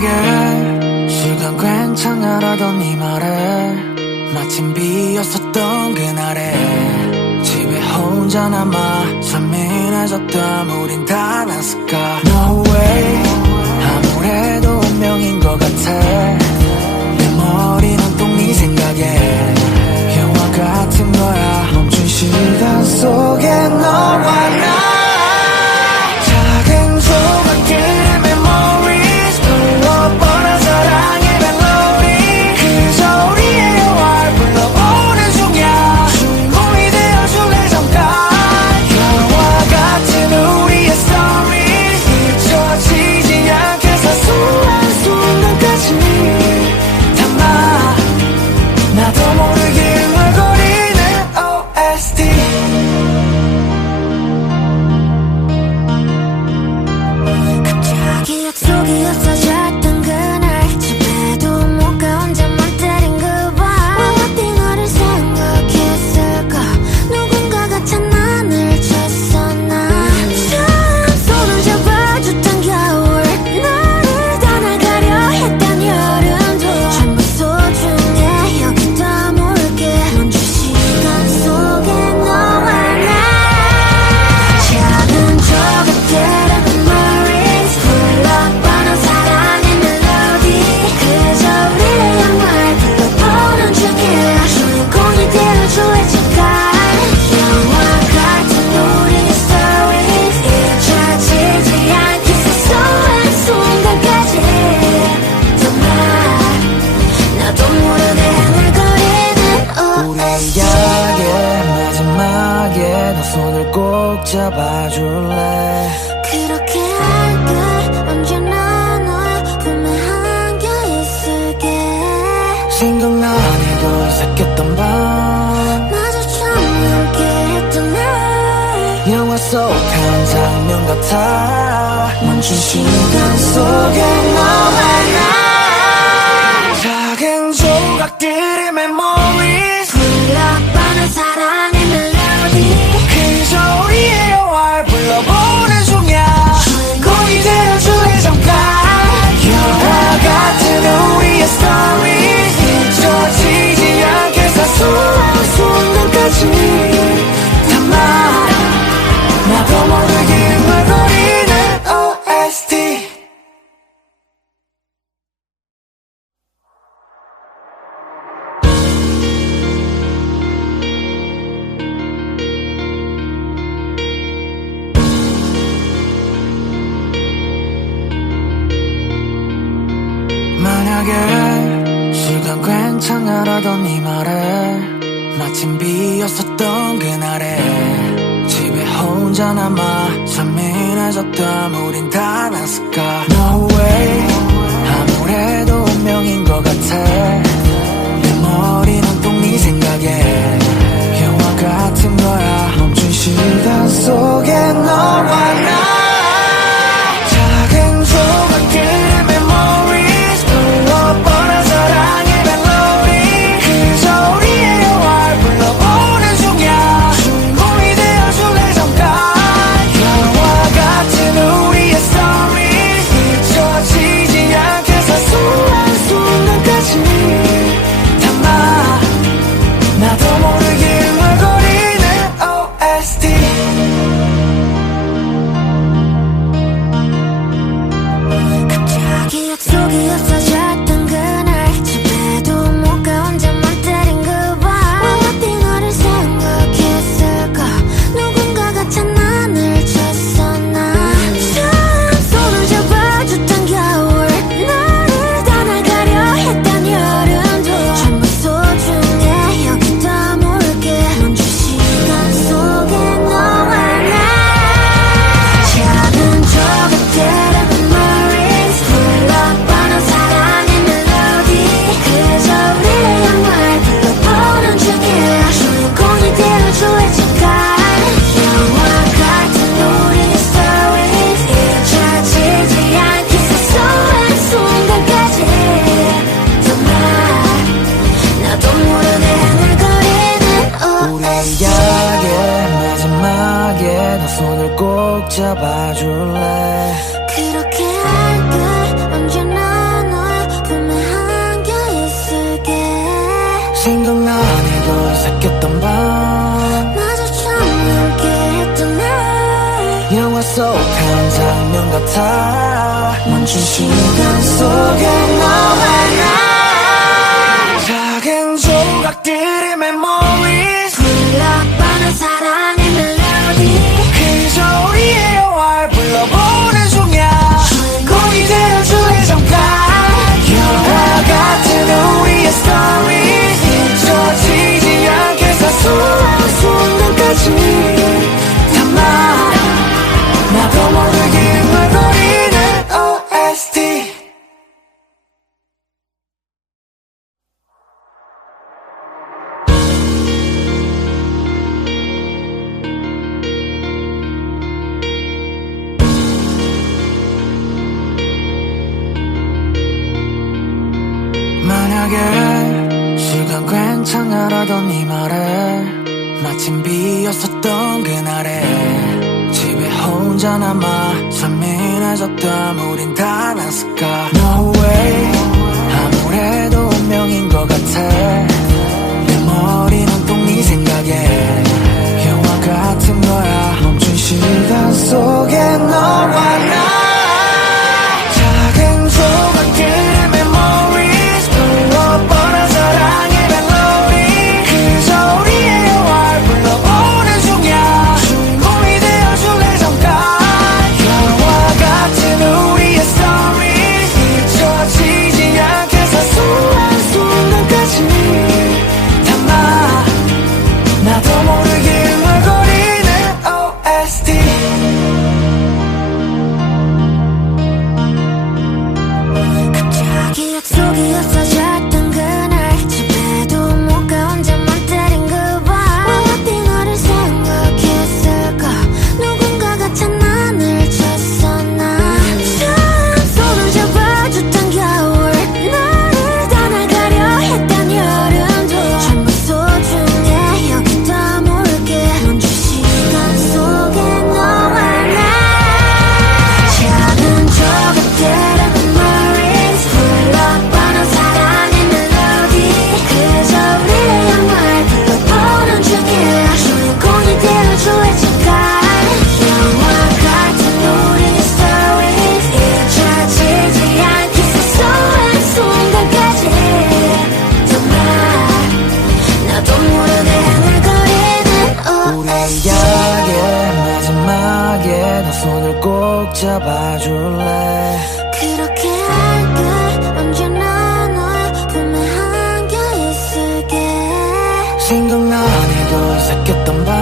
만약에 시간 괜찮아라던 네 말에 마침 비었었던 그날에 집에 혼자 남아 산민해졌던 우린 다 났을까. No way, 아무래도 운명인 것 같아. 내 머리는 또 네 생각에 영화 같은 거야. 멈춘 시간 속에 너와 나 작은 조각들의 memories 불러보는 사랑의 멜로디 그저 우리의 영화를 불러보는 중이야. 주인공이 되어줄래 잠깐. 영화 같은 우리의 stories 잊혀지지 않게 사소한 순간까지 담아 나도 모르게 흥얼거리는 OST. 갑자기 약속이 없어졌던 그날 집에도 못 가 혼자만 때린 그 밤 왜 하필 너를 생각했을까. 누군가가 장난을 쳤었나. 처음 손을 잡아줬던 겨울 너를 떠나가려 했던 여름도 전부 소중해 여기다 모르게 멈춘 시간 속에 너와 나 작은 조각들의 memories 불러보는 사랑의 멜로디 그저 우리의 영화를 불러보는 중이야. 주인공이 되어줄래 잠깐. 영화 같은 우리의 stories 잊혀지지 않게 사소한 순간까지 정말 나도 모르게 흥얼거리는 우리의 OST. 약의 마지막에 너 손을 꼭 잡아줄래. 그렇게 할게. 언제나 너의 품에 안겨 있을게. 생각나네도 어색했던 밤 마주쳐 함께했던 날 영화 속 한 장면 같아. 멈춘 시간 속에 너와 나 작은 조각들의 memories 불러보는 사랑의 멜로디 그저 우리의 영화를 불러보는 중이야. 주인공이 되어줄래 잠깐. 영화 같은 우리의 stories 잊혀지지 않게 사소한 순간까지 담아 나도 모르게 흥얼거리는 OST. 만약에 시간 괜찮아라던 네 말에 마침 비었었던 그날에 집에 혼자 남아 산민해졌던 우린 다 났을까. No way, 아무래도 운명인 것 같아. 내 머리는 또 네 생각에 영화 같은 거야. 멈춘 시간 속에 너와 나 작은 조각들의 memories 불러보는 사랑의 멜로디 그저 우리의 영화를 불러보는 중이야. 주인공이 되어줄래 잠깐. 영화 같은 우리의 stories 잊혀지지 않게 사소한 순간까지 담아 나도 모르게 흥얼거리는 OST. 갑자기 약속이 없어졌던 그날 집에도 못 가 혼자만 때린 그 밤 왜 하필 너를 생각했을까. 누군가가 장난을 쳤었나. 처음 손을 잡아줬던 겨울 너를 떠나가려 했던 여름도 전부 소중해 여기다 모르게 멈춘 시간 속에 너와 나 작은 조각들의 memories 불러보는 사랑의 멜로디 그저 우리의 영화를 불러보는 중이야. 주인공이 되어줄래 잠깐. 영화 같은 우리의 stories 잊혀지지 않게 사소한 순간까지 정말 나도 모르게 흥얼거리는 우리의 OST. 약의 마지막에 너 손을 꼭 잡아줄래. 그렇게 할게. 언제나 멈춘 시간 속에 너와 나 작은 조각들의 memories 흘러가는 사랑의 멜로디 그저 우리의 영화를 불러보는 중이야 주인공이 되어줄래 잠깐 영화 같은 우리의 stories 잊혀지지 않게 사소한 순간까지 담아 나도 모르게 흥얼거리는 OST 만약에 시간 괜찮아라던 네 말에 마침 비었었던 그날에 집에 혼자 남아 산민해졌던 우린 다 났을까 No way 아무래도 운명인 것 같아 내 머리는 또 네 생각에 영화 같은 거야 멈춘 시간 속에 너와 나 작은 조각들의 memories 불러보는 사랑의 멜로디 그저 우리의 영화를 불러보는 중이야 주인공이 되어줄래 잠깐 영화 같은 우리의 stories 잊혀지지 않게 사소한 순간까지 담아 나도 모르게 흥얼거리는 OST 갑자기 약속이 없어졌던 그날 집에도 못 가 혼자만 때린 그밤 왜 하필 너를 생각했을까 누군가가 장난을 쳤었나 참 손을 잡아줬던 겨울 나를 떠나가려 했던 여름도 전부 소중해 여기 다물게 멈춘 시간 속에 너와 나 작은 조각들의 memories 흘러가는 사랑의 멜로디 그저 우리의 영화를 불러보는 중이야 주인공이 되어줄래 잠깐 영화 같은 우리의 stories 잊혀지지 않게 사소한 순간까지 정말 나도 모르게 흥얼거리는 우리의 OST 약의 마지막에 너 손을 꼭 잡아줄래 그렇게 할게 언제나 너의 품에 안겨 있을게 생각나네도 새겼던 밤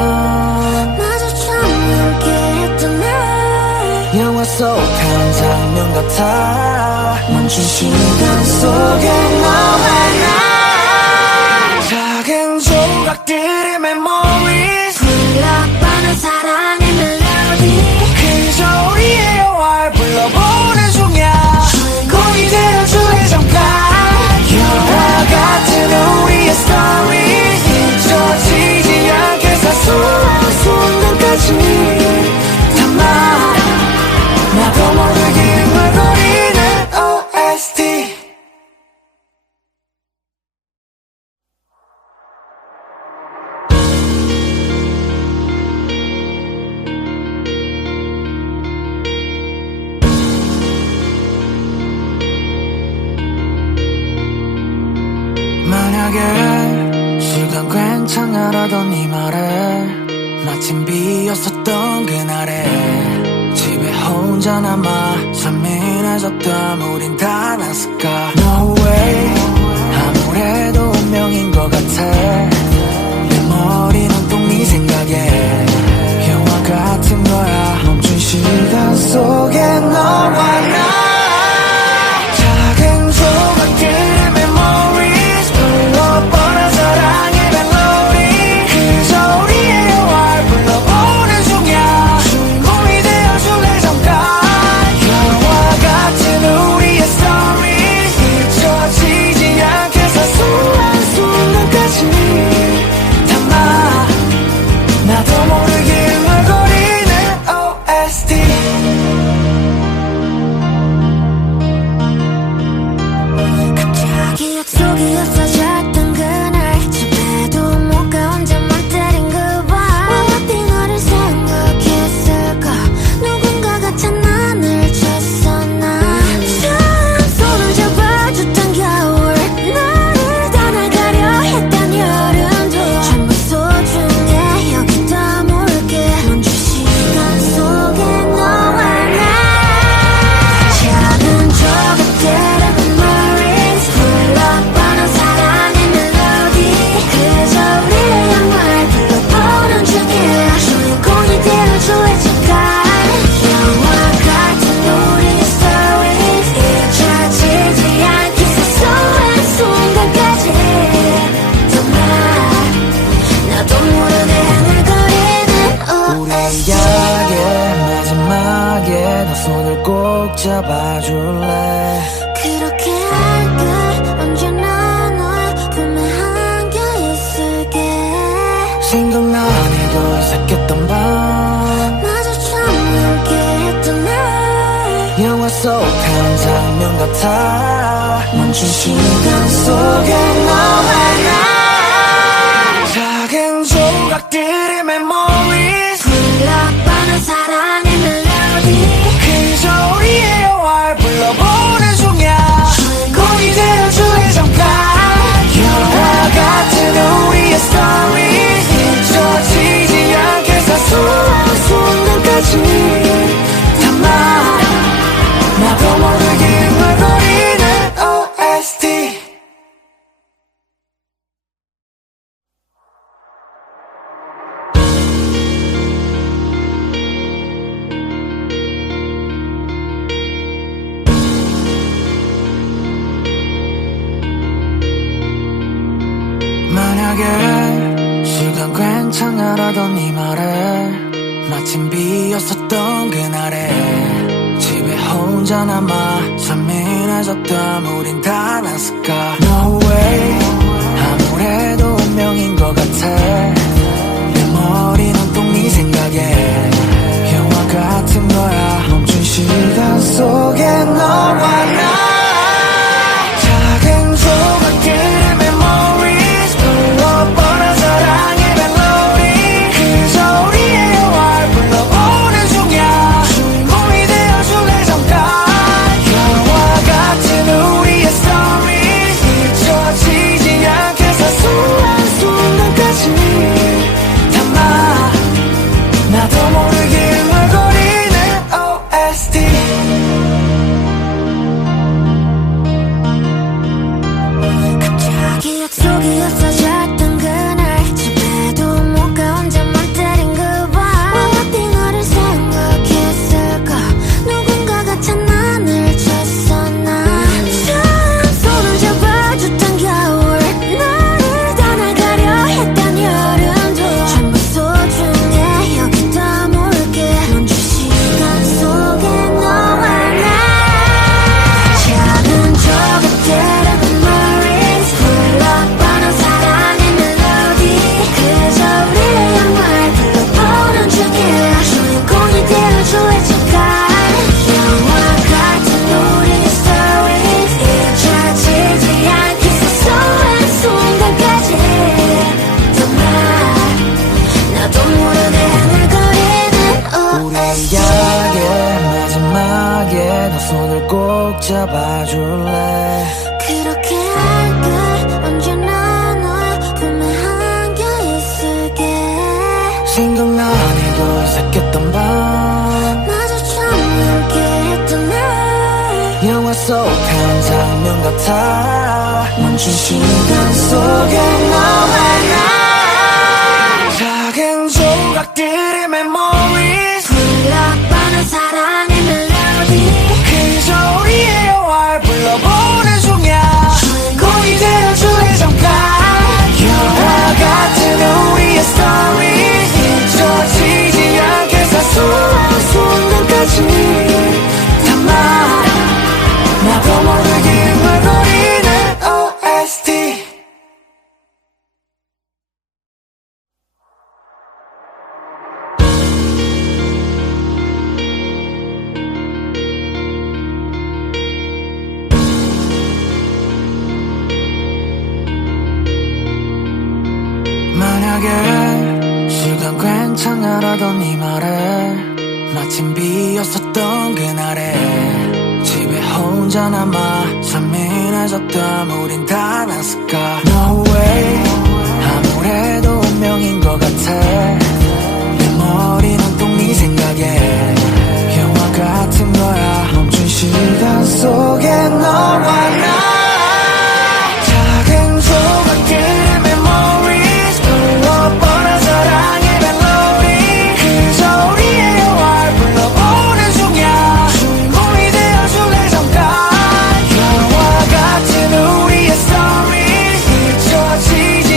마주쳐 함께했던 날 영화 속 한 장면 같아 멈춘 시간 속에 너와 나 작은 조각들의 memories 흘러가는 사랑의 멜로디 그저 우리의 영화를 불러보는 중이야 주인공이 되어줄래 잠깐 영화 같은 우리의 stories 잊혀지지 않게 사소한 순간까지 담아 나도 모르게 흥얼거리는 OST 만약에 시간 괜찮아라던 네 말에 마침 비었었던 그날에 집에 혼자 남아 산민해졌던 우린 다 났을까 No way 아무래도 운명인 것 같아 내 머리는 또 네 생각에 영화 같은 거야 멈춘 시간 속에 너와 나 작은 조각들의 memories 불러보는 사랑의 멜로디 그저 우리의 영화를 불러보는 중이야 주인공이 되어줄래 잠깐 영화 같은 우리의 stories 잊혀 잡아줄래. 그렇게 할게. 언제나 너의 품에 안겨 있을게. 생각나니도 어색했던 밤, 마주처럼 함께했던 날. 영화 속 한 장면 같아. 멈춘 시간 속에 너와 나, 작은 조각들의 memories, 흘러가는 사랑의 멜로디. 그저 우리의 영화를 불러보는 중이야. 주인공이 되어줄래 잠깐. 영화 같은 우리의 story, 잊혀지지 않게 사소한 순간까지 담아. 나도 모르게 흥얼거리는 OST. 만약에 시간 괜찮아라던 네 말에 마침 비었었던 그날에 집에 혼자 남아 산민해졌던 우린 다 났을까. No way, 아무래도 운명인 것 같아. 내 머리는 또 네 생각에 영화 같은 거야. 멈춘 시간 속에 너와 나, 작은 조각들의 memories, 불러보는 사랑의 멜로디, 그저 우리의 영화를 불러보는 중이야. 주인공이 되어줄래 잠깐. 영화 같은 우리의 stories, 잊혀지지 않게 사소한 순간까지 담아. 나도 모르게 흥얼거리는 OST. 갑자기 약속이 없어졌던 그날, 집에도 못 가 혼자만 때린 그 밤. 왜 하필 너를 생각했을까. 누군가가 장난을 쳤었나. 처음 손을 잡아줬던 겨울, 나를 떠나가려 했던 여름도 전부 소중해 여기 담을게. 멈춘 시간 속에 너와 나, 작은 조각들의 memories, 흘러가는 사랑의 멜로디, 그저 우리의 영화를 불러보는 중이야. 주인공이 되어줄래 잠깐. 영화 같은 우리의 stories, 잊혀지지 않게 사소한 순간까지 담아. 나도 모르게 흥얼거리는 우리 OST. 약의 마지막에 너 손을 꼭 잡아줄래. 그렇게 할게. 언제나 너의 품에 안겨 있을게. 생각나니도 어색했던 밤, 마주처럼 함께했던 날. 영화 속 한 장면 같아. 멈춘 시간 속에 너와 나, 작은 조각들의 memories, 흘러가는 사랑의 멜로디, 그저 우리의 영화를 불러보는 중이야. 주인공이 되어줄래 잠깐. 영화 같은 우리의 story, 잊혀지지 않게 사소한 순간까지 담아. 나도 모르게 흥얼거리는 OST. 만약에 시간 괜찮아라던 네 말에 마침 비었었던 그날에 집에 혼자 남아 산민해졌던 우린 다 났을까. No way, 아무래도 운명인 것 같아. 내 머리는 또 네 생각에 영화 같은 거야. 멈춘 시간 속에 너와 나, 작은 조각들의 memories, 불러보는 사랑의 멜로디, 그저 우리의 영화를 불러보는 중이야. 주인공이 되어줄래 잠깐. 영화 같은 우리의 stories, 잊혀지지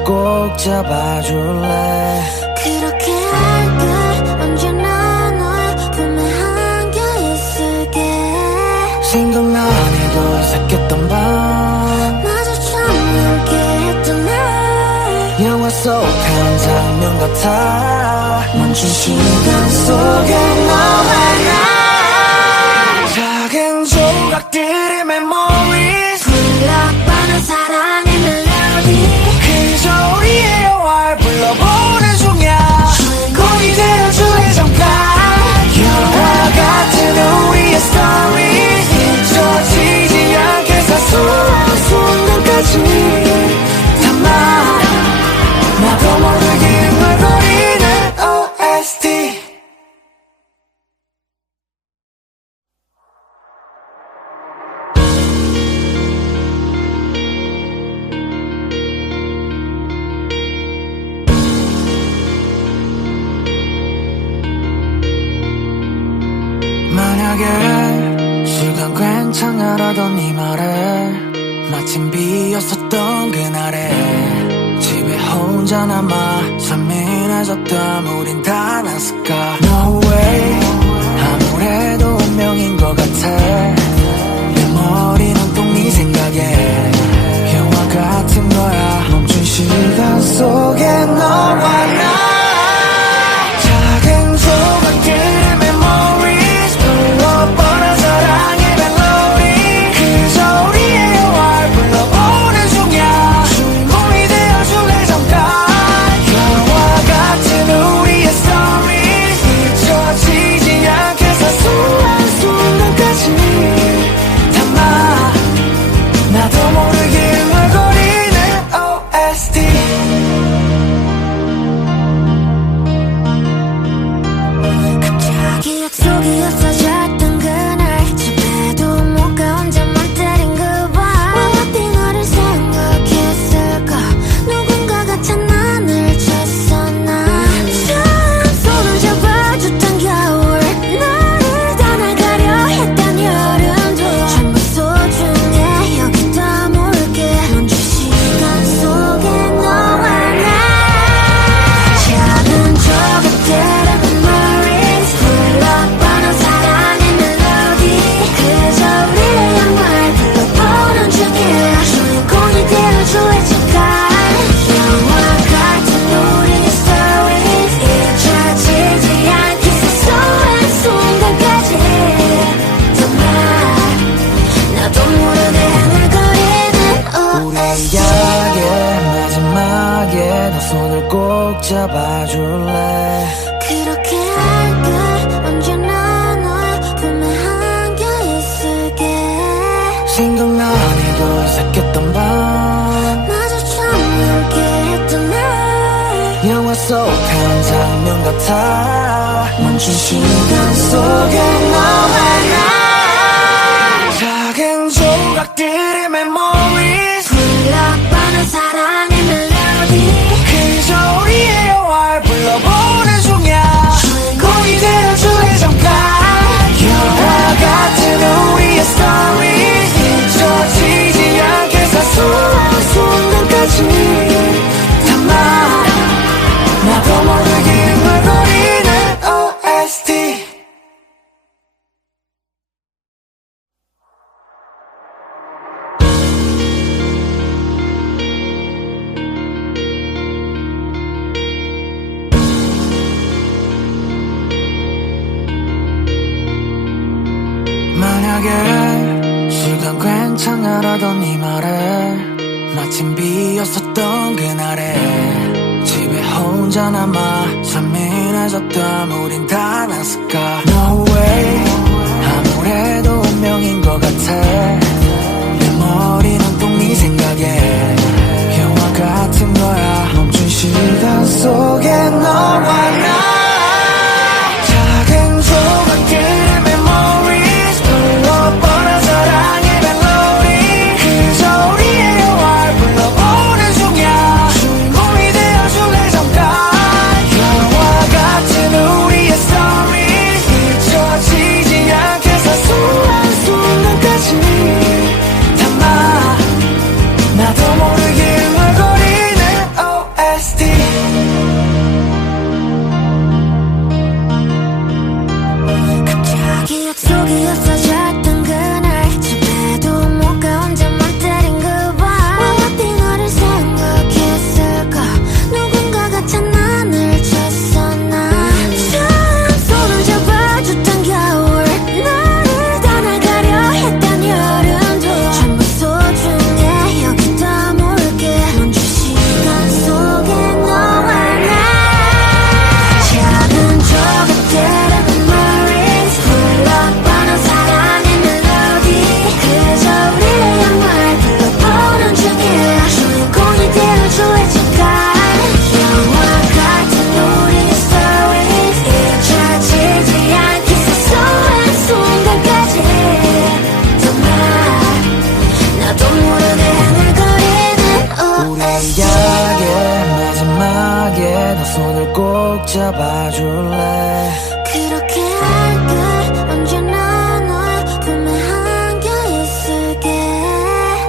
손을 꼭 잡아줄래. 그렇게 할게. 언제나 널 품에 안겨 있을게. 생각나니 도색했던 밤, 마주쳐 함께했던 날. 영화 속 한 장면 같아. 멈춘 시간 속에 너와 나, 작은 조각들의 memories, 흘러가는 사랑의 멜로디. 그저 우리의 영화를 불러보는 중이야. 주인공이 되어줄래 잠깐. 영화 같은 우리의 stories, 잊혀지지 않게 사소한 순간까지 담아. 나도 모르게 흥얼거리는 OST. 만약에 시간 괜찮아라던 네 말에 마침 비었었던 그날에 집에 혼자 남아 산민해졌던 우린 다 났을까. No way, 아무래도 운명인 것 같아. 내 머리는 또 네 생각에 영화 같은 거야. 멈춘 시간 속에 너와 나, 작은 조각들의 memories, 불러보는 사랑의 멜로디. 그저 우리의 영화를 불러보는 중이야. 주인공이 되어줄래 잠깐. 영화 같은 우리의 stories, 잊혀지지 않게 사소한 순간까지 담아. 나도 모르게 흥얼거리는 OST. 갑자기 약속이 없어졌던 그날, 집에도 못 가 혼자만 때린 그 밤. 왜 하필 너를 생각했을까. 누군가가 장난을 쳤었나. 처음 손을 잡아줬던 겨울, 나를 떠나가려 했던 여름도 전부 소중해 여기 다물게. 멈춘 시간 속에 너와 나, 작은 조각들의 memories, 흘러가는 사랑의 멜로디. 그저 우리의 영화를 불러보는 중이야. 주인공이 되어줄래 잠깐. 영화 같은 우리의 stories, 잊혀지지 않게 사소한 순간까지 정말 나도 모르게 흥얼거리는 우리 OST. 이야기의 마지막에 너 손을 꼭 잡아줄래. 그렇게 할게. 언제나 널 품에 안겨 있을게. 생각나니 도색했던 밤, 마주쳐 함께했던 날. 영화 속 한 장면 같아. 멈춘 시간 속에 너와 나, 작은 조각들의 memories, 흘러가는 사랑의 멜로디. 그저 우리의 영화를 불러보는 중이야. 주인공이 되어줄래 잠깐. 영화 같은 우리의 stories, 잊혀지지 않게 사소한 순간까지 담아. 나도 모르게 흥얼거리는 OST. 만약에 시간 괜찮아라던 네 말에 마침 비었었던 그날에 집에 혼자 남아 산민해졌던 우린 다 났을까. No way, 아무래도 운명인 것 같아. 내 머리는 또 네 생각에 영화 같은 거야. 멈춘 시간 속에 너와 나, 작은 조각들의 memories, 불러보는 사랑의 멜로디. 그저 우리의 영화를 불러보는 중이야. 주인공이 되어줄래 잠깐. 영화 같은 우리의 stories, 잊혀지지 않게 사소한 순간까지 담아. 나도 모르게 흥얼거리는 꼭 잡아줄래. 그렇게 할게. 언제나 널 품에 안겨 있을게.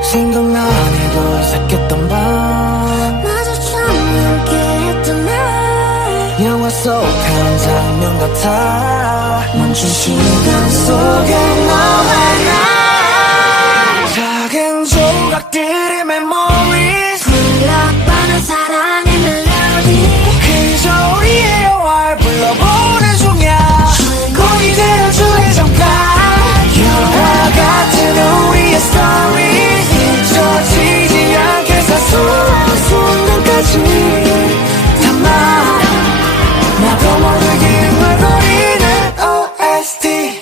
생각나네도 새겼던 밤 마주쳐 함께했던 날. 영화 속 한 장면 같아. 멈춘 시간 속에 너와 나 작은 조각들의 memories 흘러가는 사랑의 멜로디. 그저 우리의 영화를 불러보는 중이야. 주인공이 되어줄래 잠깐. 영화 같은 우리의 stories 잊혀지지 않게 사소한 순간까지 담아. 나도 모르게 흥얼거리는 OST.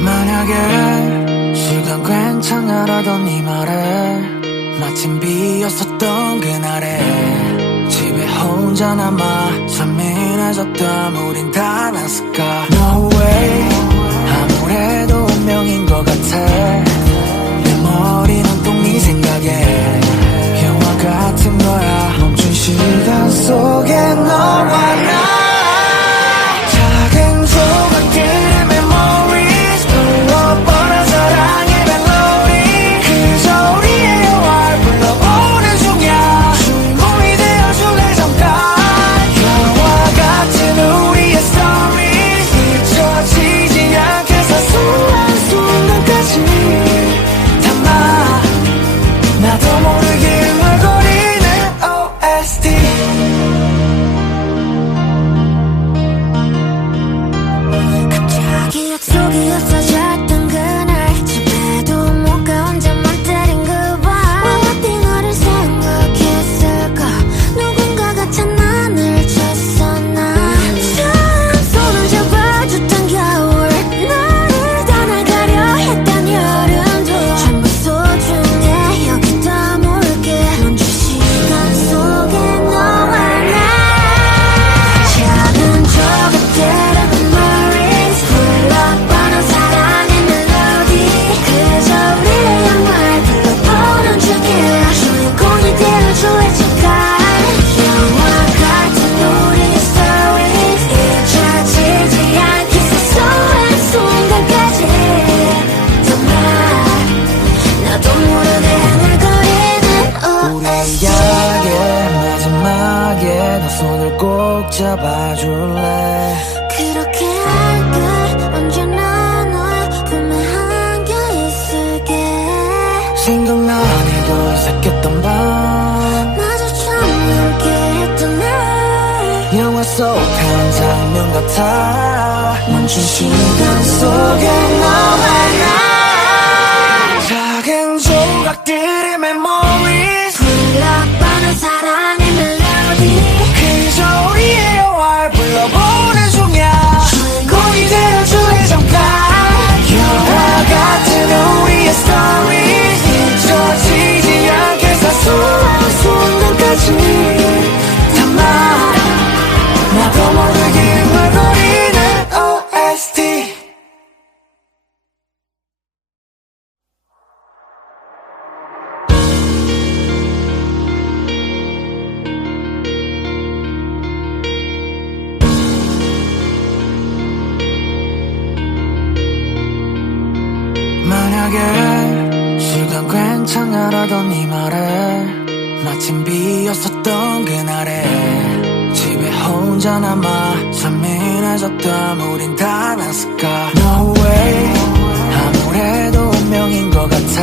만약에 시간 괜찮아라던 네 말에 마침 비었었던 그날에 집에 혼자 남아 산민해졌던 우린 다 났을까. No way 아무래도 운명인 것 같아. 내 머리는 또 네 생각에 영화 같은 거야. 멈춘 시간 속에 너와 나 작은 조각들의 memories 불러보는 사랑의 멜로디 그저 우리의 영화를 불러보는 중이야. 주인공이 되어줄래 잠깐. 영화 같은 우리의 stories 잊혀지지 않게 사소한 순간까지 담아. 나도 모르게 흥얼거리는 OST. 갑자기 약속이 없어졌던 그날. 집에도 못 가 혼자만 때린 그 밤. 왜 하필 너를 생각했을까. 누군가가 장난을 쳤었나. 처음 손을 잡아줬던 겨울. 나를 떠나가려 했던 여름도 전부 소중해 여기 다물게. 멈춘 시간 속에 너와 나 작은 조각들의 memories 흘러가는 사랑의 멜로디 그저 우리의 영화를 불러보는 중이야. 주인공이 되어줄래 잠깐. 영화 같은 우리의 stories 잊혀지지 않게 사소한 순간까지 정말 나도 모르게 흥얼거리는 우리의 OST. 약의 마지막에 너 손을 꼭 잡아줄래. 그렇게 할게. 언제나 널 품에 안겨 있을게. 생각나네도 새겼던 밤 마주쳐 함께했던 날. 영화 속 한 장면 같아. 멈춘 시간 속에 너와 나 작은 조각들의 memories 흘러가는 사랑의 멜로디 그저 우리의 영화를 불러보는 중이야. 주인공이 되어줄래 잠깐. 영화 같은 우리의 stories 잊혀지지 않게 사소한 순간까지 담아. 나도 모르게 흥얼거리는 OST. 만약에 시간 괜찮아라던 네 말에 마침 비었었던 그날에 집에 혼자 남아 산민해졌던 우린 다 났을까. No way 아무래도 운명인 것 같아.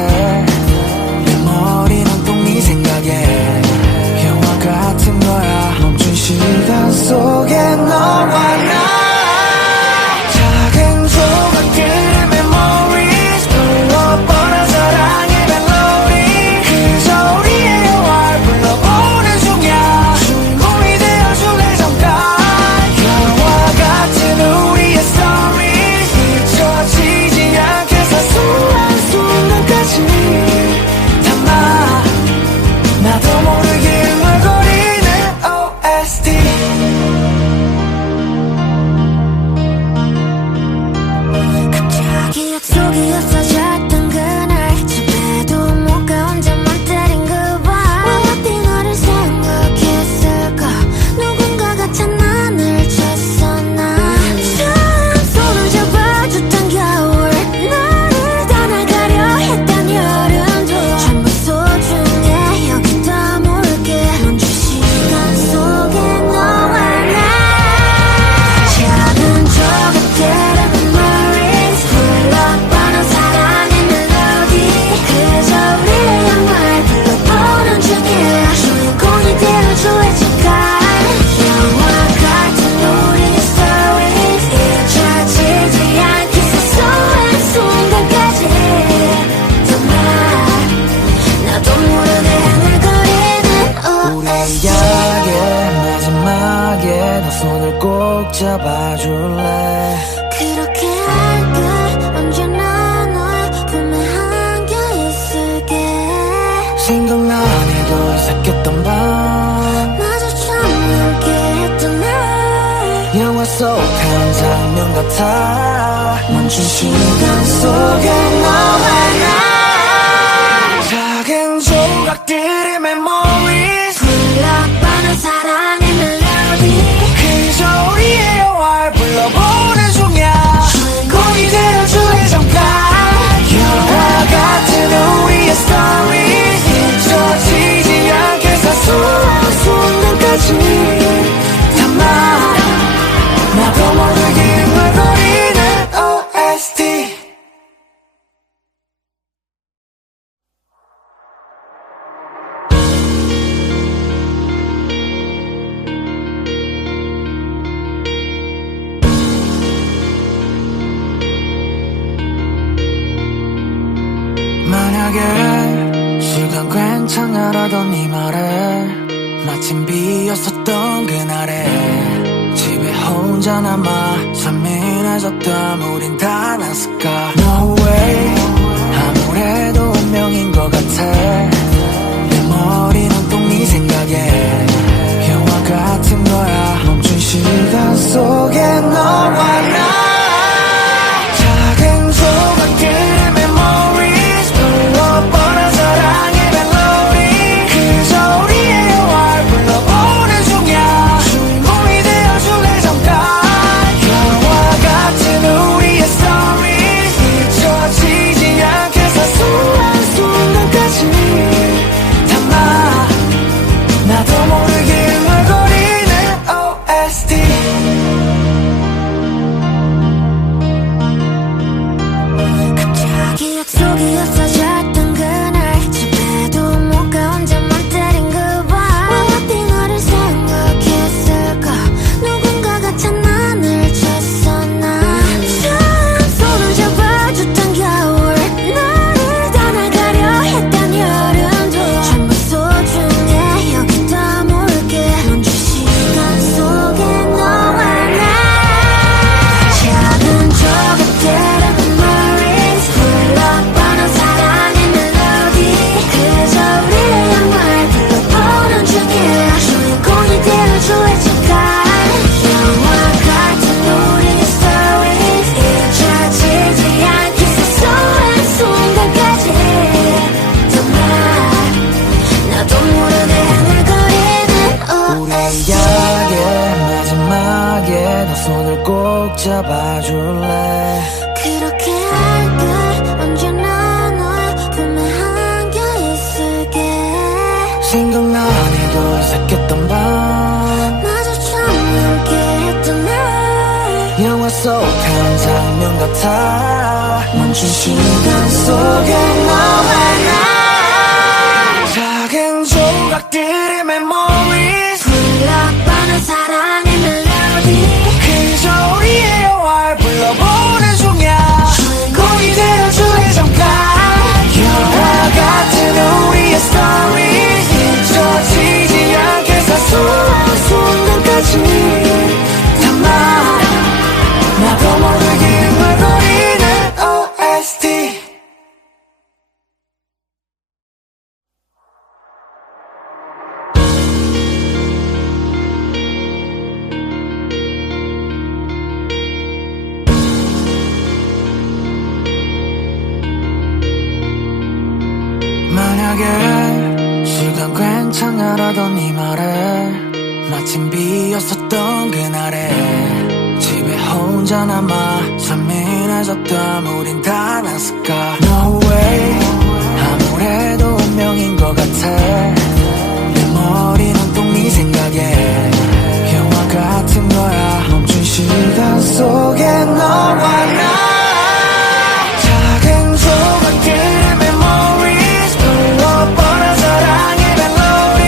내 머리는 또 네 생각에 영화 같은 거야. 멈춘 시간 속에 너와 나 작은 조각들의 memories 불러보는 사랑의 멜로디 그저 우리의 영화를 불러보는 중이야. 주인공이 되어줄래 잠깐. 영화 같은 우리의 stories 잊혀지지 않게 사소한 순간까지 약의 마지막에 너 손을 꼭 잡아줄래. 그렇게 할게. 언제나 너의 품에 안겨 있을게. 생각나네도 새겼던 밤 마주처럼 함께했던 날. 영화 속 한 장면 같아. 멈춘 시간 속에 너와 나 작은 조각들의 memories 흘러가는 사랑의 멜로디. 그저 우리의 영화를 불러보는 중이야. 주인공이 되어줄래 잠깐. 영화 같은 우리의 stories 잊혀지지 않게 사소한 순간까지 담아. 나도 모르게 흥얼거리는 OST. 만약에 시간 괜찮아라던 네 말에 마침 비었었던 그날에 집에 혼자 남아 산민해졌던 우린 다 났을까. No way 아무래도 운명인 것 같아. 내 머리는 꼭 네 생각에 영화 같은 거야. 멈춘 시간 속에 너와 나 작은 조각들의 memories 불러보는 사랑의 멜로디 그저 우리의 영화를 불러보는 중이야. 주인공이 되어줄래 잠깐. 영화 같은 우리의 stories 잊혀지지 않게 사소한 순간까지 담아. 나도 모르게 흥얼거리는 OST. 갑자기 약속이 없어졌던 그날. 집에도 못 가 혼자만 때린 그 밤. 왜 하필 너를 생각했을까. 누군가가 장난을 쳤었나. 처음 손을 잡아줬던 겨울. 나를 떠나가려 했던 여름도 전부 소중해 여기 다물게. 멈춘 시간 속에 너와 나 작은 조각들의 memories 흘러가는 사랑의 멜로디 그저 우리의 영화를 불러보는 중이야. 주인공이 되어줄래 잠깐. 영화 같은 우리의 stories 잊혀지지 않게 사소한 순간까지 정말 나도 모르게 흥얼거리는 우리 OST. 약의 마지막에 너 손을 꼭 잡아줄래. 그렇게 할게. 언제나 너의 품에 안겨 있을게. 생각나네도 새겼던 밤 마주처럼 함께했던 날. 영화 속 한 장면 같아. 멈춘 시간 속에 너와 나 작은 조각들의 memories 흘러가는 사랑의 멜로디 그저 우리의 영화를 불러보는 중이야. 주인공이 되어줄래 잠깐. 영화 같은 우리의 stories 잊혀지지 않게 사소한 순간까지 담아. 나도 모르게 흥얼거리는 OST. 만약에 시간 괜찮아라던 네 말에 마침 비었었던 그날에 집에 혼자 남아 산민해졌던 우린 다 났을까. No way 아무래도 운명인 것 같아. 내 머리는 꼭 네 생각에 영화 같은 거야. 멈춘 시간 속에 너와 나 작은 조각들의 memories 불러보는 사랑의 멜로디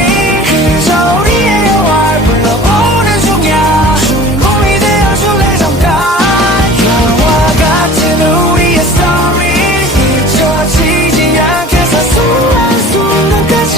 그저 우리의 영화를 불러보는 중이야. 주인공이 되어줄래 잠깐. 영화 같은 우리의 stories 잊혀지지 않게 사소한 순간까지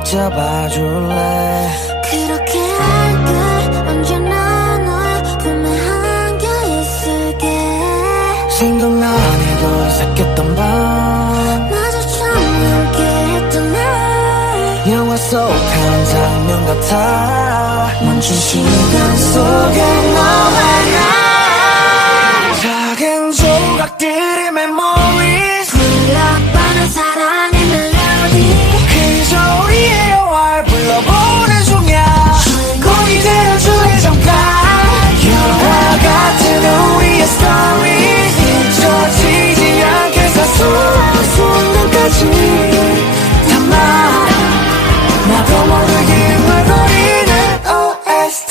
꼭 잡아줄래. 그렇게 할게. 언제나 널 품에 안겨 있을게. 생각나니 도색했던 밤 마주쳐 함께했던 날. 영화 속 한 장면 같아. 멈춘 시간 속에 너와 나 작은 조각들의 memories 흘러가는 사랑의 멜로디. 그저 우리의 영화를 불러보는 중이야. 주인공이 되어줄래 잠깐. 영화 같은 우리의 stories 잊혀지지 않게 사소한 순간까지 담아. 나도 모르게 흥얼거리는 OST.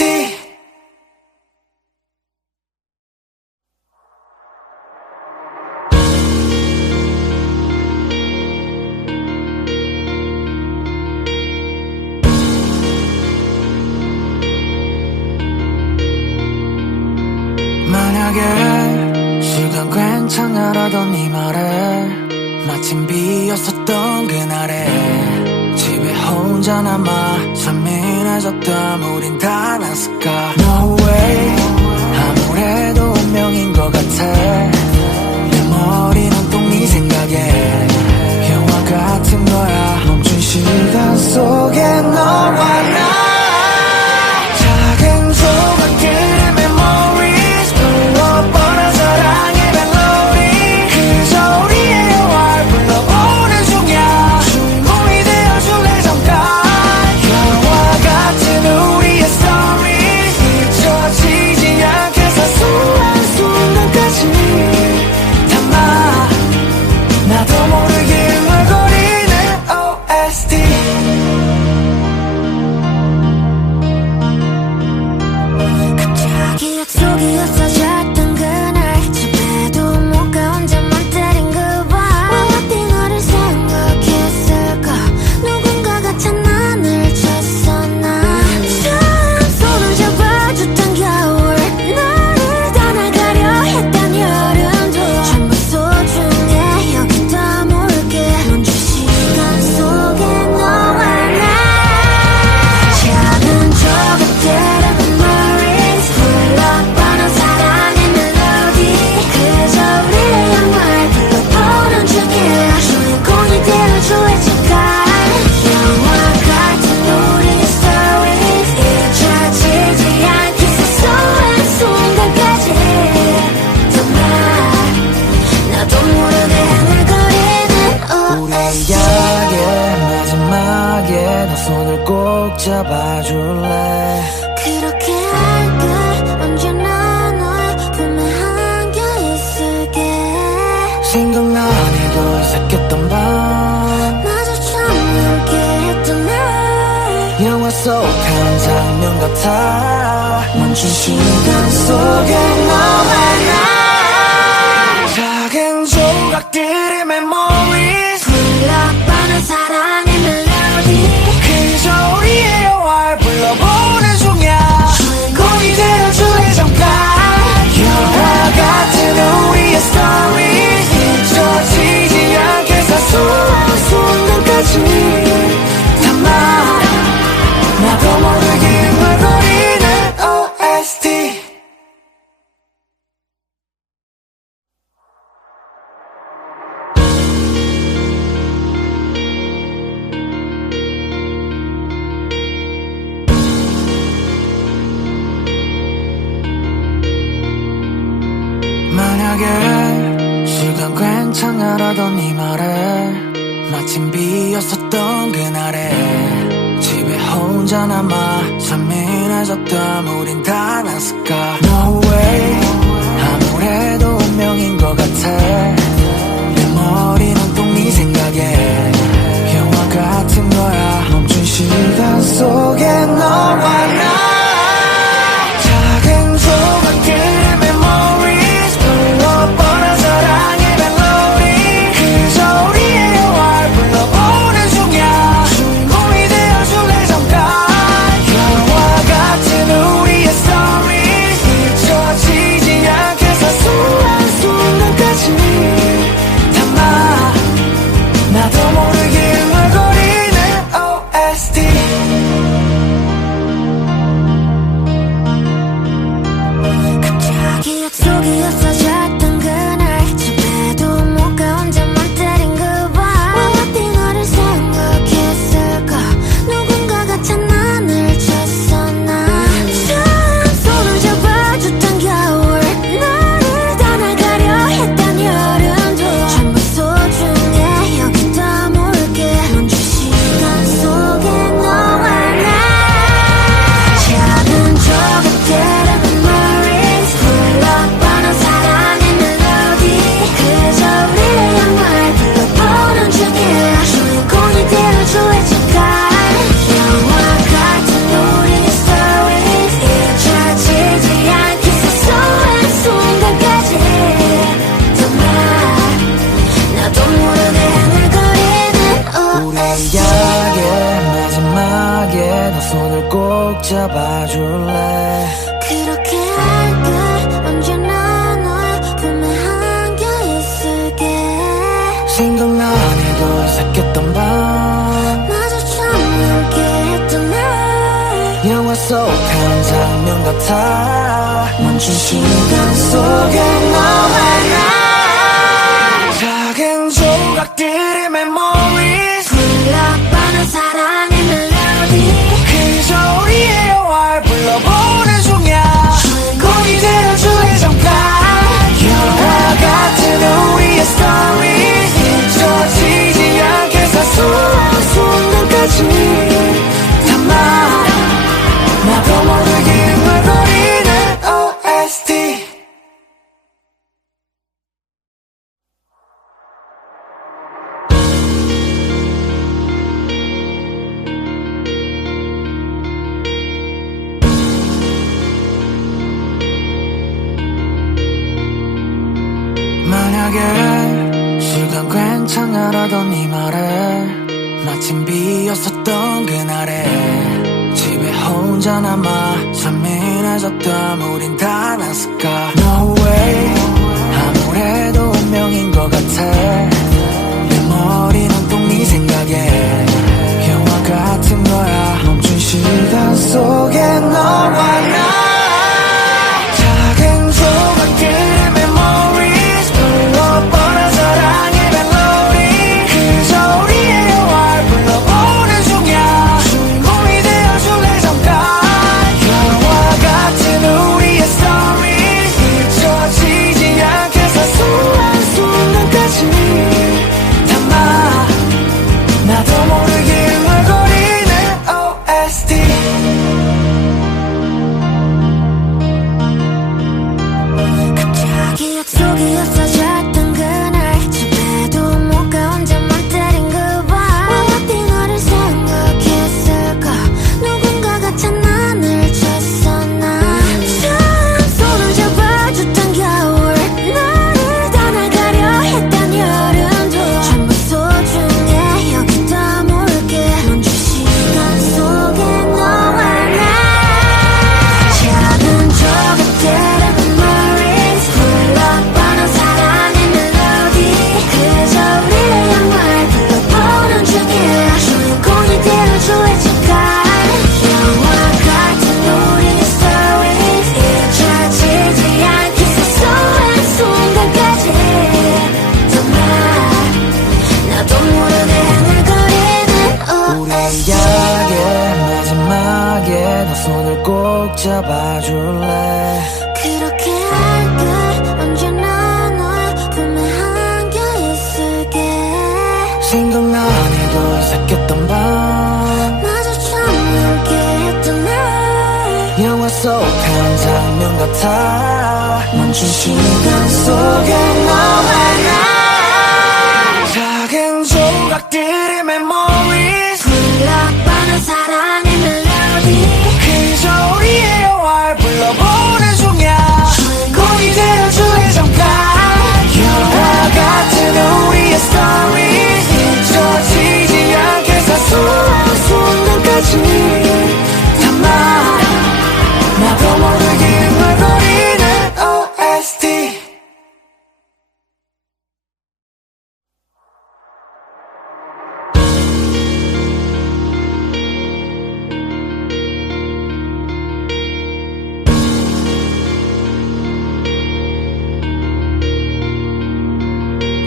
만약에 시간 괜찮아라던 네 말에 마침 비었었던 그날에 집에 혼자 남아 산민해졌던 우린 다 났을까. No way 아무래도 운명인 것 같아. 내 머리는 온통 네 생각에 영화 같은 거야. 멈춘 시간 속에 너와 나 작은 조각들의 memories 불러보는 사랑의 멜로디 그저 우리의 영화를 불러보는 중이야. 주인공이 되어줄래 잠깐. 영화 같은 우리의 stories 잊혀지지 않게 사소한 순간까지 담아. 나도 모르게 흥얼거리는 OST. 갑자기 약속이 없어졌던 그날. 집에도 못 가 혼자만 때린 그 밤. 왜 하필 너를 생각했을까. 누군가가 장난을 쳤었나. 처음 손을 잡아줬던 겨울. 너를 떠나가려 했던 여름도 전부 소중해 여기다 모을게. 멈춘 시간 속에 너와 나 작은 조각들의 memories 흘러가는 사랑의 멜로디 그저 우리의 영화를 불러보는 중이야. 주인공이 되어줄래 잠깐. 영화 같은 우리의 stories 잊혀지지 않게 사소한 순간까지 정말 나도 모르게 흥얼거리는 우리 OST. 이야기의 마지막에 너 손을 꼭 잡아줄래. 그렇게 할게. 언제나 널 품에 안겨 있을게. 생각나니 도색했던 밤 마주쳐 함께했던 날. 영화 속 한 장면 같아. 멈춘 시간 속에 너와 나 작은 조각들의 memories 흘러가는 사랑의 멜로디 그저 우리의 영화를 불러보는 중이야. 주인공이 되어줄래 잠깐. 영화 같은 우리의 stories 잊혀지지 않게 사소한 순간까지 담아. 나도 모르게 흥얼거리는 OST. 만약에 시간 괜찮아라던 네 말에 마침 비었었던 그날에 집에 혼자 남아 산민해졌던 우린 다 났을까. No way 아무래도 운명인 것 같아. 내 머리는 온통 네 생각에 영화 같은 거야. 멈춘 시간 속에 너와 나 작은 조각들의 memories 불러보는 사랑의 멜로디 그저 우리의 영화를 불러보는 중이야. 주인공이 되어줄래 잠깐. 영화 같은 우리의 stories 잊혀지지 않게 사소한 순간까지 담아. 나도 모르게 흥얼거리는 OST. 잡아줄래. 그렇게 할게. 언제나 너의 품에 안겨 있을게. 생각나니도 새겼던 밤 마주쳐 함께했던 날. 영화 속 한 장면 같아. 멈춘 시간 속에 너와 나 작은 조각들의 memories 흘러가는 사랑의 멜로디. 그저 우리의 영화를 불러보는 중이야. 주인공이 되어줄래 잠깐. 영화 같은 우리의 stories 잊혀지지 않게 사소한 순간까지 담아. 나도 모르게 흥얼거리는 OST. 만약에 시간 괜찮아라던 네 말에 마침 비었었던 그날에 집에 혼자 남아 산민해졌던 우린 다 났을까. No way. 아무래도 운명인 것 같아. 내 머리는 또 네 생각에 영화 같은 거야. 멈춘 시간 속에 너와 나 작은 조각들의 memories 불러보는 사랑의 멜로디 그저 우리의 영화를 불러보는 중이야. 주인공이 되어줄래 잠깐. 영화 같은 우리의 stories 잊혀지지 않게 사소한 순간까지 담아. 나도 모르게 흥얼거리는 OST. 갑자기 약속이 없어졌던 그날. 집에도 못 가 혼자만 때린 그 밤. 왜 하필 너를 생각했을까. 누군가가 장난을 쳤었나. 처음 손을 잡아줬던 겨울. 너를 떠나가려 했던 여름도 전부 소중해. 여기 다물게. 멈춘 시간 속에 너와 나 작은 조각들의 memories 흘러가는 사랑의 멜로디 그저 우리의 영화를 불러보는 중이야. 주인공이 되어줄래 잠깐. 영화 같은 우리의 stories 잊혀지지 않게 사소한 순간까지 정말 나도 모르게 흥얼거리는 우리 OST. 약의 마지막에 너 손을 꼭 잡아줄래. 그렇게 할게. 언제나 너의 품에 안겨 있을게. 생각나니도 새겼던 밤 마주쳐 함께했던 날. 영화 속 한 장면 같아. 멈춘 시간 속에 너와 나 작은 조각들의 memories 흘러가는 사랑의 멜로디 그저 우리의 영화를 불러보는 중이야. 주인공이 되어줄래 잠깐. 영화 같은 우리의 stories 잊혀지지 않게 사소한 순간까지 담아. 나도 모르게 흥얼거리는 OST.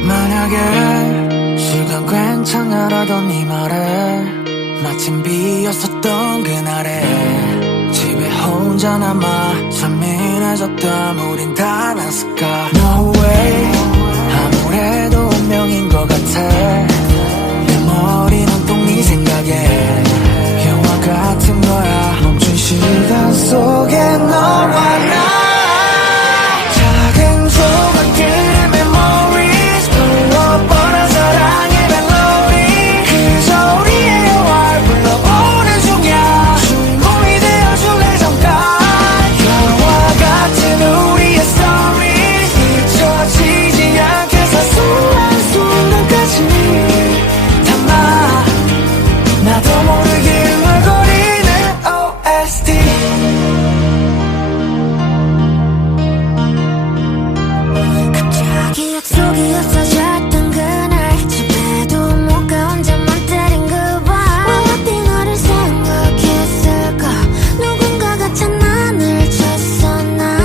만약에 시간 괜찮아라던 네 말에 마침 비었었던 그날에 집에 혼자 남아 산민해졌던 우린 다 났을까. No way. 아무래도 운명인 것 같아. 내 머리는 또 네 생각에 영화 같은 거야. 멈춘 시간 속에 너와 나 작은 조각들의 memories 불러보는 사랑의 멜로디 그저 우리의 영화를 불러보는 중이야. 주인공이 되어줄래 잠깐. 영화 같은 우리의 stories 잊혀지지 약속이 없어졌던 그날 집에도 못 가 혼자만 때린 그밤 왜 하필 너를 생각했을까 누군가가 장난을 쳤었나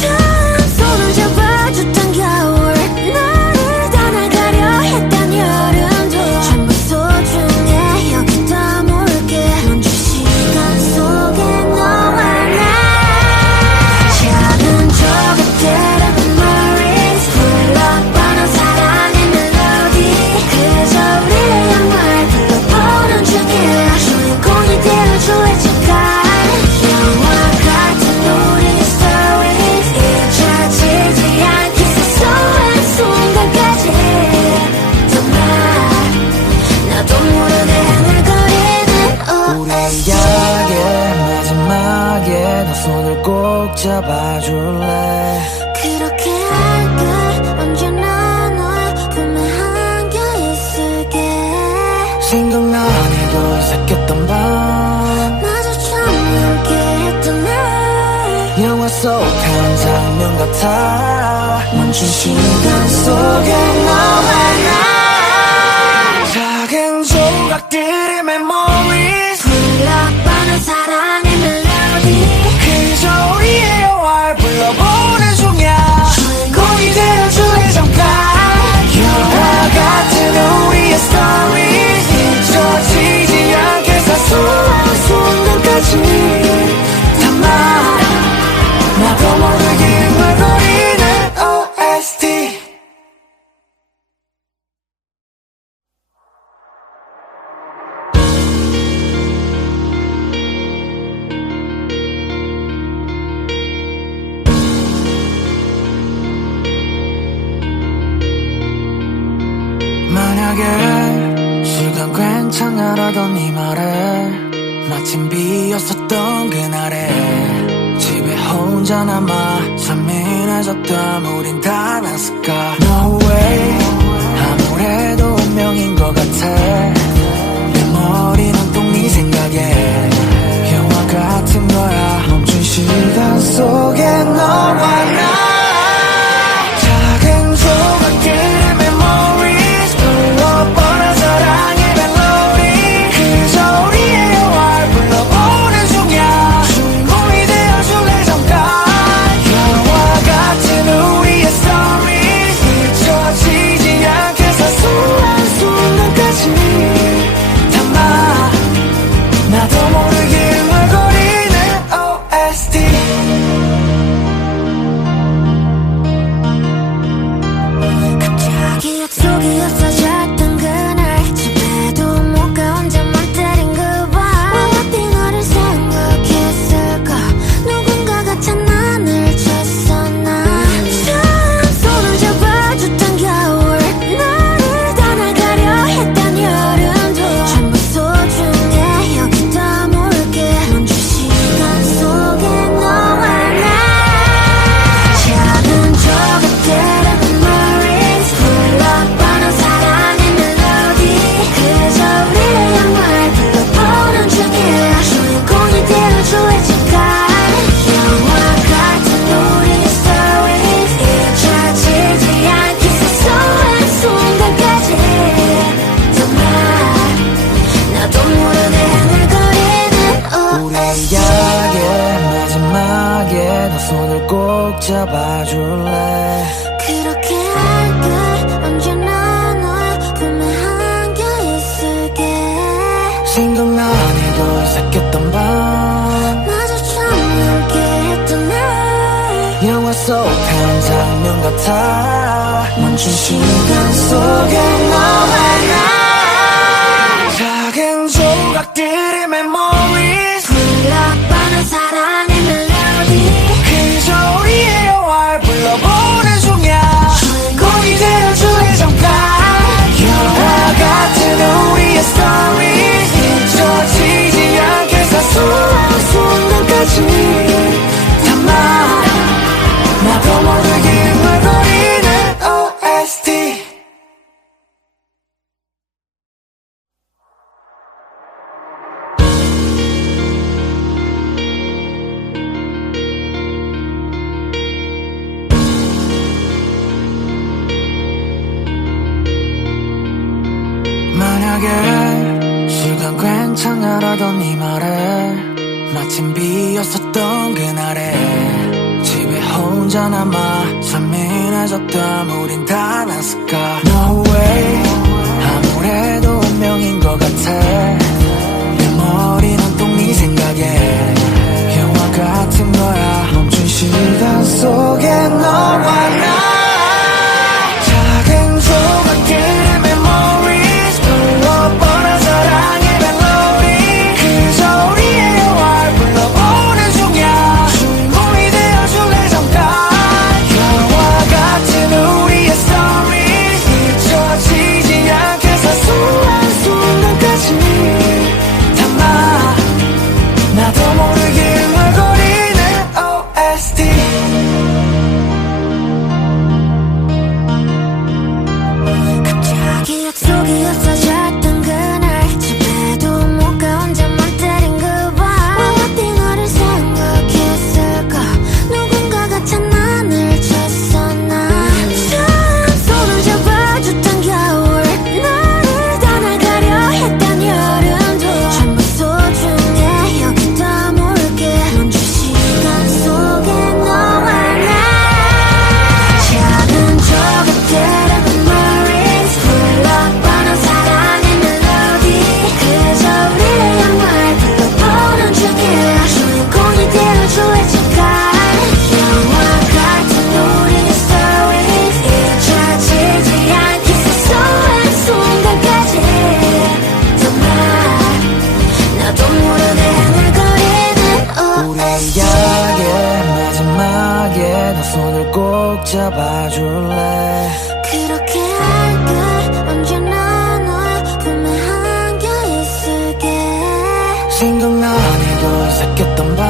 처음 손을 잡아줬던 겨울 나를 떠나가려 했던 여름도 전부 소중해 여기 담을게 멈춘 시간 속에 너와 나 작은 조각들의 memories 흘러보는 사랑의 멜로디 그저 우리의 영화를 불러보는 중이야 주인공이 되어줘야 잠깐 영화 같은 우리의 stories 잊혀지지 않게 사소한 순간까지 정말 나도 모르게 흥얼거리는 우리 OST 약의 마지막에 너 손을 꼭 잡아줄래 그렇게 할게 언제나 너의 품에 안겨 있을게 생각나네도 새겼던 밤 마주쳐 함께했던 날 영화 속 한 장면 같아 멈춘 시간 속에 너와 나 작은 조각들의 memories 흘러보는 사랑의 멜로디 그저 우리의 영화를 불러보는 중이야 주인공이 되어줄래 잠깐 영화 같은 우리의 stories 잊혀지지 않게 사소한 순간까지 담아 나도 모르게 흥얼거리는 OST 만약에 시간 괜찮아라던 네 말에 마침 비었었던 그날에 집에 혼자 남아 산민해졌던 우린 다 났을까 No way 아무래도 운명인 것 같아 내 머리는 꼭 네 생각에 영화 같은 거야 멈춘 시간 속에 너와 나 작은 조각들의 memories 불러보는 사랑의 멜로디 그저 우리의 영화를 불러보는 중이야 주인공이 되어줄래 잠깐 영화 같은 우리의 stories 잊혀지지 않게 사소한 순간까지 담아 나도 모르게 흥얼거리는 OST 갑자기 약속이 없어졌던 그날 집에도 못 가 혼자만 때린 그밤 왜 하필 너를 생각했을까 누군가가 장난을 쳤었나 처음 손을 잡아줬던 겨울 나를 떠나가려 했던 여름도 전부 소중해 여기 담을게 멈춘 시간 속에 너와 나 작은 조각들의 memories 흘러보는 사랑의 멜로디 그저 우리의 영화를 불러보는 중이야 주인공이 되어줘야 잠깐 영화 같은 우리의 stories 잊혀지지 않게 사소한 순간까지 정말 나도 모르게 흥얼거리는 우리 OST 약의 마지막에 너 손을 꼭 잡아줄래 그렇게 할게 언제나 너의 품에 안겨 있을게 생각나네도 새겼던 밤 마주쳐 함께했던 날 영화 속 한 장면 같아 멈춘 시간 속에 너와 나 작은 조각들의 memories 흘러보는 사랑의 멜로디 그저 우리의 영화를 불러보는 중이야 주인공이 되어줄래 잠깐 영화 같은 우리의 stories 잊혀지지 않게 사소한 순간까지 담아 나도 모르게 흥얼거리는 OST 만약에 시간 괜찮아라던 네 말에 마침 비었었던 그날에 집에 혼자 남아 산민해졌던 우린 다 났을까. No way, 아무래도 운명인 것 같아. 내 머리는 또 네 생각에 영화 같은 거야. 멈춘 시간 속에 너와 나 작은 조각들의 memories 불러보는 사랑의 멜로디 그저 우리의 영화를 불러보는 중이야. 주인공이 되어줄래 잠깐. 영화 같은 우리의 stories 잊혀지지 않게 사소한 순간까지 담아 나도 모르게 흥얼거리는 OST. 갑자기 약속이 없어졌던 그날 집에도 못 가 혼자만 때린 그밤 왜 하필 너를 생각했을까. 누군가가 장난을 쳤었나. 처음 손을 잡아줬던 겨울 나를 떠나가려 했던 여름도 전부 소중해 여기 다물게. 멈춘 시간 속에 너와 나 작은 조각들의 memories 흘러가는 사랑의 멜로디 그저 우리의 영화를 불러보는 중이야. 주인공이 되어줄래 잠깐. 영화 같은 우리의 stories 잊혀지지 않게 사소한 순간까지 정말 나도 모르게 흥얼거리는 우리의 OST. 이야기의 마지막에 너 손을 꼭 잡아줄래. 그렇게 할게. 언제나 너의 품에 안겨 있을게. 생각나네도 새겼던 밤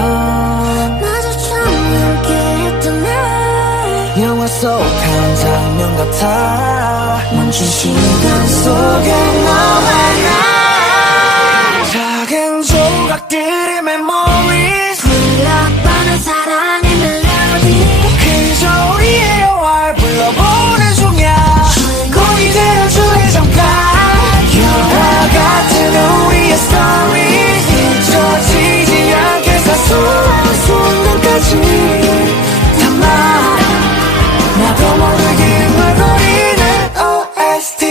마주쳐 함께했던 날 영화 속 한 장면 같아. 멈춘 시간 속에 너와 나 작은 조각들의 memories 흘러가는 사랑의 멜로디 그저 우리의 영화를 불러보는 중이야. 주인공이 되어줄래 잠깐. 영화 같은 우리의 stories 잊혀지지 않게 사소한 순간까지 담아 나도 모르게 흥얼거리는 OST.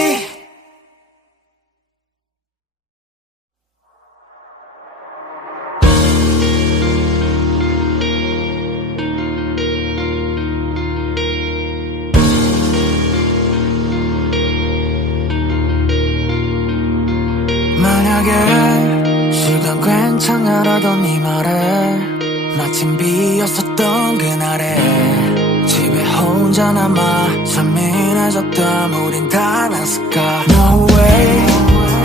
만약에 시간 괜찮아라던 네 말에 마침 비었었던 그날에 집에 혼자 남아 산민해졌던 우린 다 났을까. No way,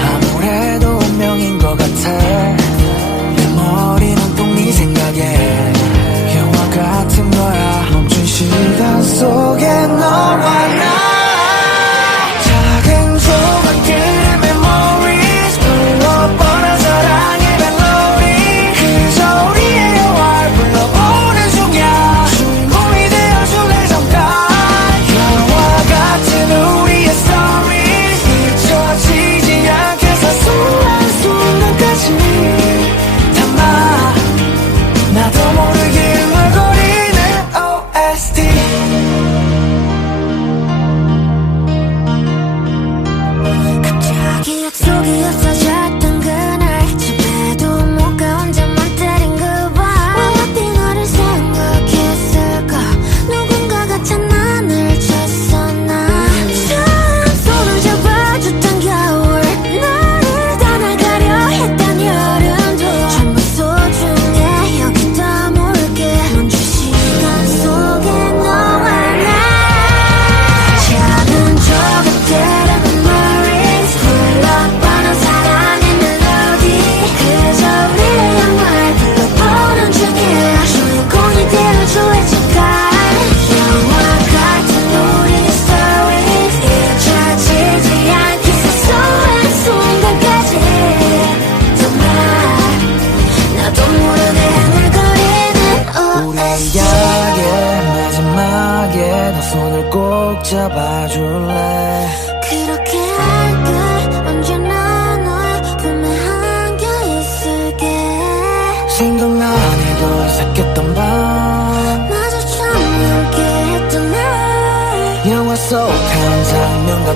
아무래도 운명인 것 같아. 내 머리는 또 네 생각에 영화 같은 거야. 멈춘 시간 속에 너와 나 작은 조각들의 memories 불러보는 사랑의 멜로디 그저 우리의 영화를 불러보는 중이야. 주인공이 되어줄래 잠깐. 영화 같은 우리의 stories 잊혀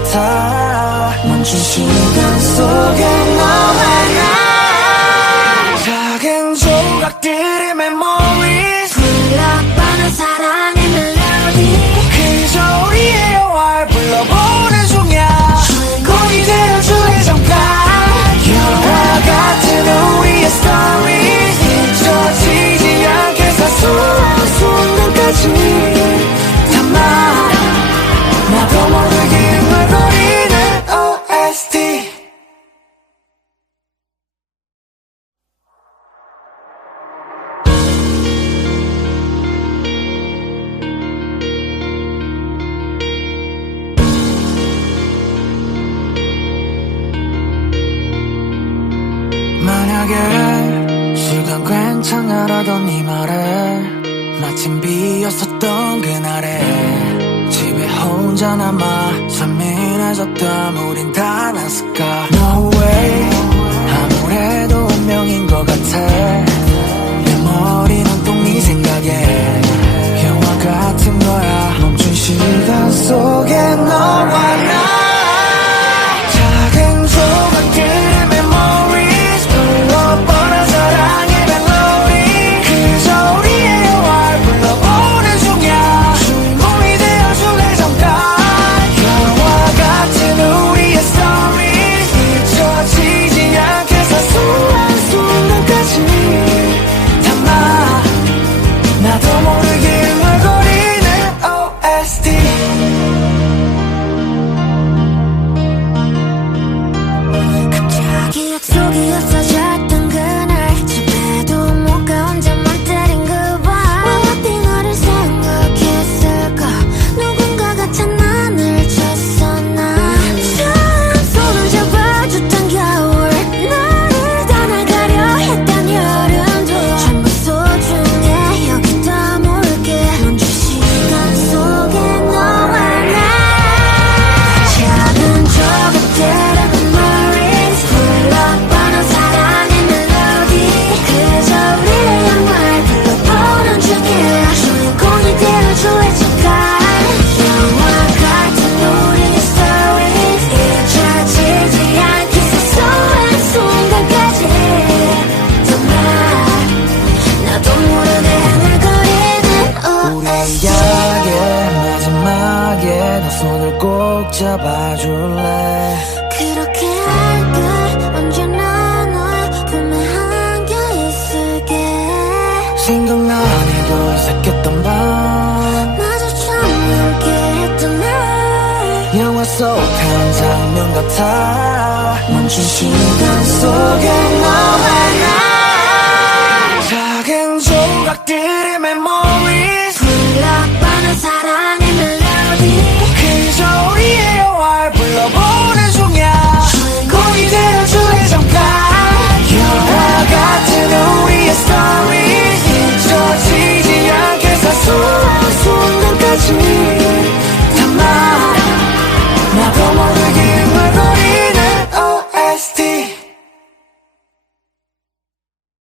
같아. 멈춘 시간 속에 너와 나 작은 조각들의 memories 흘러버는 사랑의 멜로디 그저 우리의 영화를 불러보는 중이야. 주인공이 되어줄래 잠깐. 영화 같은 우리의 stories 잊혀지지 않게 사소한 순간까지 담아 나도 모르게 흥얼거리는 OST. 만약에 시간 괜찮아라던 네 말에 마침 비었었던 그날에 집에 혼자 남아 선민해졌던 우린 다 났을까. No way 아무래도 운명인 것 같아. 내 머리는 또 네 생각에 영화 같은 거야. 멈춘 시간 속에 너와 나 작은 조각들의 memories 불러버린 사랑의 멜로디 그저 우리의 영화를 불러보는 중이야. 주인공이 되어줄래 잠깐. 영화 같은 우리의 stories 잊혀지지 않게 사소한 순간까지 담아 나도 모르게 흥얼거리는 OST. 갑자기 약속이 없어졌던 그날 집에도 못 가 혼자만 때린 그밤 왜 하필 너를 생각했을까. 누군가가 장난을 쳤었나. 처음 손을 잡아줬던 겨울 나를 떠나가려 했던 여름도 전부 소중해 여기 다물게. 멈춘 시간 속에 너와 나 작은 조각들의 memories 흘러버는 사랑의 멜로디 그저 우리의 영화를 불러보는 중이야. 주인공이 되어줄래 잠깐. 영화 같은 우리의 stories 잊혀지지 않게 사소한 순간까지 정말 나도 모르게 흥얼거리는 우리 OST. 이야기의 마지막에 너 손을 꼭 잡아줄래. 그렇게 할게. 언제나 널 품에 안겨 있을게. 생각나네도 새겼던 밤 마주쳐 함께했던 날 영화 속 한 장면 같아. 멈춘 시간 속에 너와 나 작은 조각들의 memories